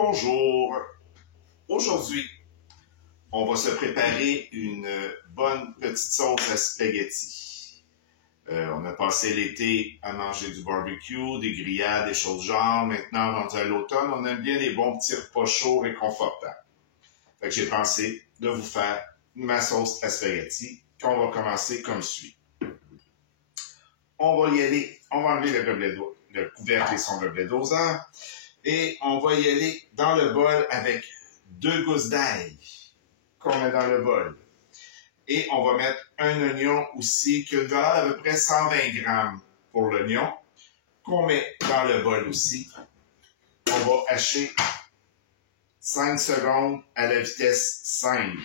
Bonjour! Aujourd'hui, on va se préparer une bonne petite sauce à spaghetti. On a passé l'été à manger du barbecue, des grillades, des choses genre. Maintenant, rendu à l'automne, on aime bien les bons petits repas chauds et confortables. Fait que j'ai pensé de vous faire ma sauce à spaghetti, qu'on va commencer comme suit. On va y aller, on va enlever le couvercle et son gobelet doseur. Et on va y aller dans le bol avec 2 gousses d'ail qu'on met dans le bol. Et on va mettre un oignon aussi qui a une valeur d'à peu près 120 grammes pour l'oignon qu'on met dans le bol aussi. On va hacher 5 secondes à la vitesse 5.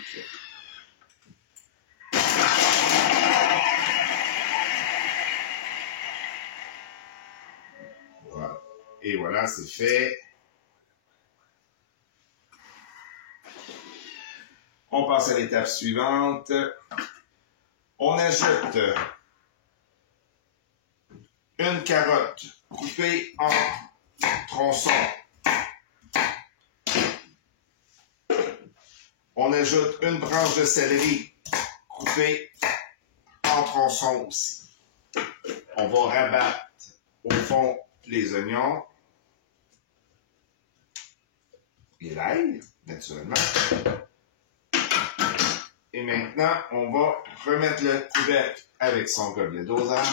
Voilà. Et voilà, c'est fait. On passe à l'étape suivante. On ajoute une carotte coupée en tronçons. On ajoute une branche de céleri coupée en tronçons aussi. On va rabattre au fond les oignons et l'ail, naturellement. Et maintenant, on va remettre le couvercle avec son gobelet doseur.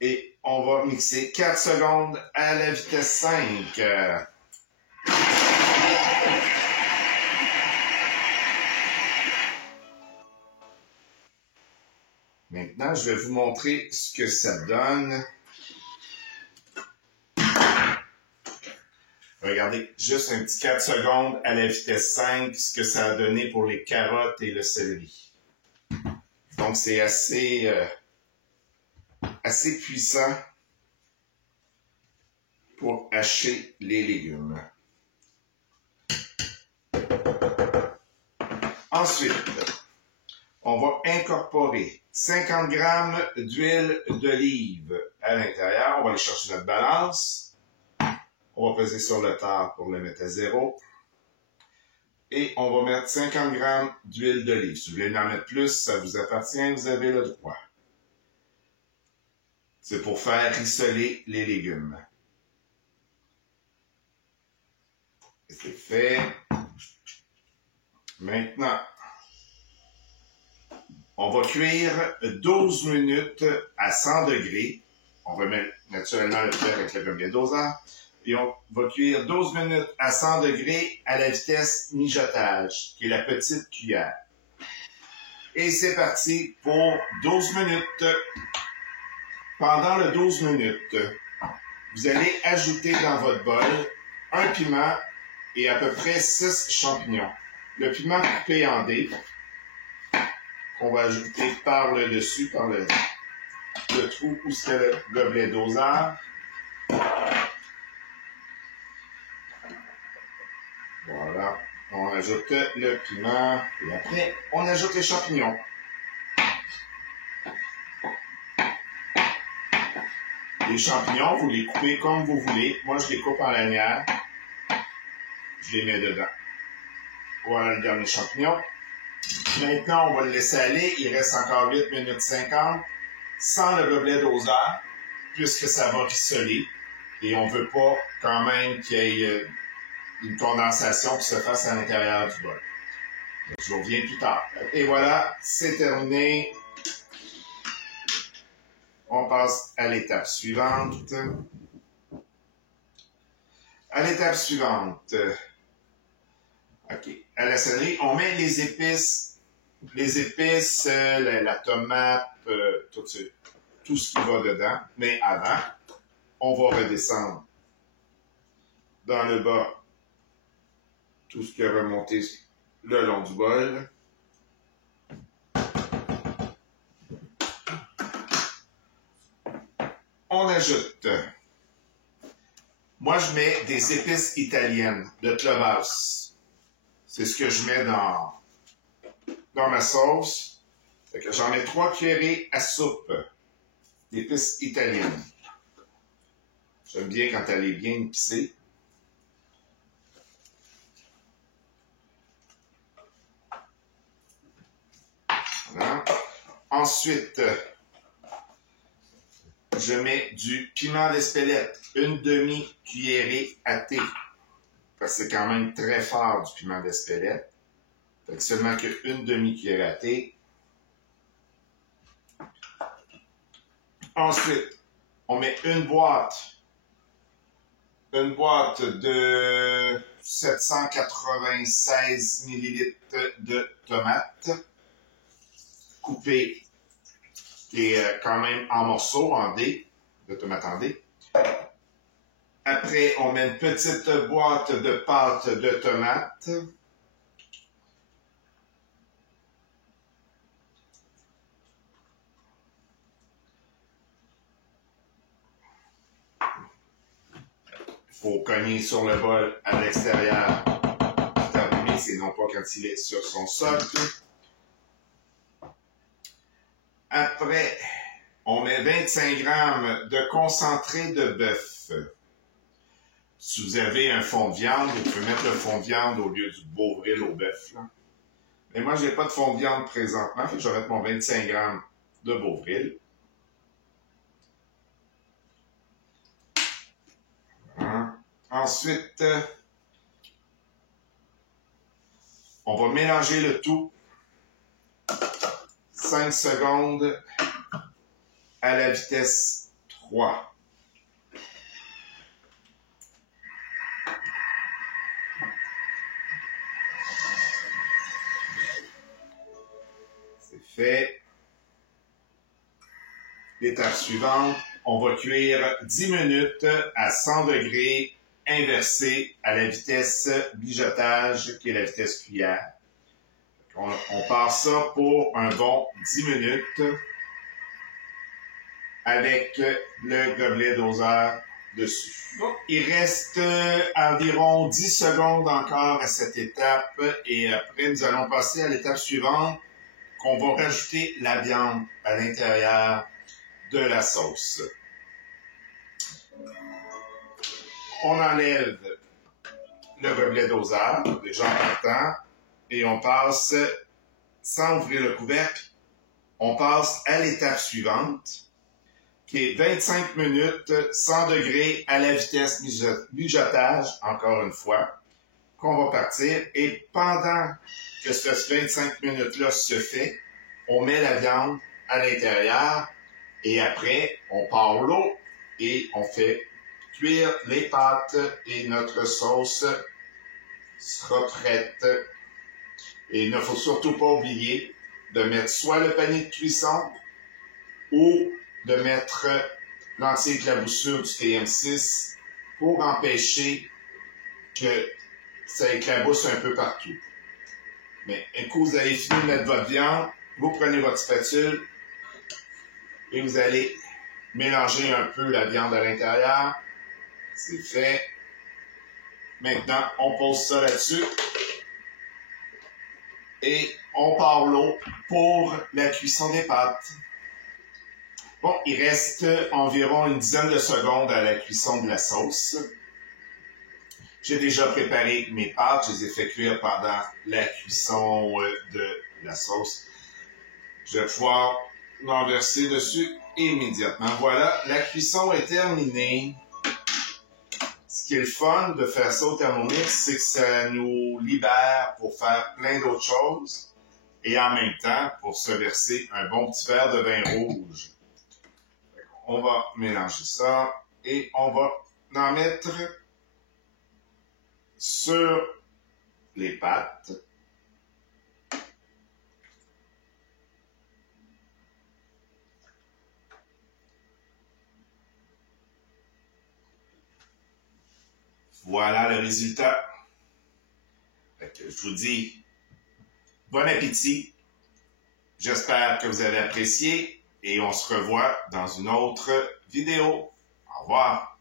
Et on va mixer 4 secondes à la vitesse 5. Maintenant, je vais vous montrer ce que ça donne. Regardez, juste un petit 4 secondes à la vitesse 5, ce que ça a donné pour les carottes et le céleri. Donc, c'est assez puissant pour hacher les légumes. Ensuite, on va incorporer 50 grammes d'huile d'olive à l'intérieur. On va aller chercher notre balance. On va peser sur le tard pour le mettre à 0. Et on va mettre 50 grammes d'huile d'olive. Si vous voulez en mettre plus, ça vous appartient, vous avez le droit. C'est pour faire rissoler les légumes. C'est fait. Maintenant, on va cuire 12 minutes à 100 degrés. On va mettre naturellement le feu avec le gobelet doseur. Et on va cuire 12 minutes à 100 degrés à la vitesse mijotage, qui est la petite cuillère. Et c'est parti pour 12 minutes. Pendant les 12 minutes, vous allez ajouter dans votre bol un piment et à peu près 6 champignons. Le piment coupé en dés, qu'on va ajouter par le dessus, par le trou où c'est le gobelet doseur. Voilà, on ajoute le piment et après, on ajoute les champignons. Les champignons, vous les coupez comme vous voulez. Moi, je les coupe en lanières. Je les mets dedans. Voilà le dernier champignon. Maintenant, on va le laisser aller. Il reste encore 8 minutes 50 sans le gobelet doseur puisque ça va rissoler. Et on ne veut pas quand même qu'il y ait une condensation qui se fasse à l'intérieur du bol. Je vous reviens plus tard. Et voilà, c'est terminé. On passe à l'étape suivante. À l'étape suivante, OK. À la céleri, on met les épices, la tomate, tout ce qui va dedans. Mais avant, on va redescendre dans le bas tout ce qui a remonté le long du bol. On ajoute. Moi, je mets des épices italiennes de cloves. C'est ce que je mets dans ma sauce. Fait que j'en mets 3 cuillerées à soupe d'épices italiennes. J'aime bien quand elle est bien épicée. Ensuite, je mets du piment d'Espelette, une demi-cuillerée à thé. Parce que c'est quand même très fort du piment d'Espelette. Fait que seulement qu'une demi-cuillerée à thé. Ensuite, on met une boîte de 796 ml de tomates coupées et quand même en morceaux, en dés, de tomates en dés. Après, on met une petite boîte de pâte de tomates. Il faut cogner sur le bol à l'extérieur pour terminer, c'est non pas quand il est sur son socle. Après, on met 25 grammes de concentré de bœuf. Si vous avez un fond de viande, vous pouvez mettre le fond de viande au lieu du Beauvril au bœuf. Là. Mais moi, je n'ai pas de fond de viande présentement, fait que je vais mettre mon 25 grammes de Beauvril. Ensuite, on va mélanger le tout 5 secondes à la vitesse 3. C'est fait. L'étape suivante, on va cuire 10 minutes à 100 degrés inversé à la vitesse mijotage, qui est la vitesse cuillère. On passe ça pour un bon 10 minutes avec le gobelet doseur dessus. Donc, il reste environ 10 secondes encore à cette étape et après, nous allons passer à l'étape suivante qu'on va rajouter la viande à l'intérieur de la sauce. On enlève le gobelet doseur, déjà en partant, et on passe, sans ouvrir le couvercle, on passe à l'étape suivante, qui est 25 minutes, 100 degrés à la vitesse mijotage, encore une fois, qu'on va partir. Et pendant que ce 25 minutes-là se fait, on met la viande à l'intérieur et après, on part l'eau et on fait cuire les pâtes et notre sauce sera prête. Et il ne faut surtout pas oublier de mettre soit le panier de cuisson ou de mettre l'anti-éclaboussure du TM6 pour empêcher que ça éclabousse un peu partout. Mais un coup, vous avez fini de mettre votre viande, vous prenez votre spatule et vous allez mélanger un peu la viande à l'intérieur. C'est fait. Maintenant, on pose ça là-dessus. Et on part l'eau pour la cuisson des pâtes. Bon, il reste environ une dizaine de secondes à la cuisson de la sauce. J'ai déjà préparé mes pâtes, je les ai fait cuire pendant la cuisson de la sauce. Je vais pouvoir en verser dessus immédiatement. Voilà, la cuisson est terminée. Ce qui est le fun de faire ça au Thermomix, c'est que ça nous libère pour faire plein d'autres choses et en même temps pour se verser un bon petit verre de vin rouge. On va mélanger ça et on va en mettre sur les pâtes. Voilà le résultat. Je vous dis bon appétit. J'espère que vous avez apprécié et on se revoit dans une autre vidéo. Au revoir.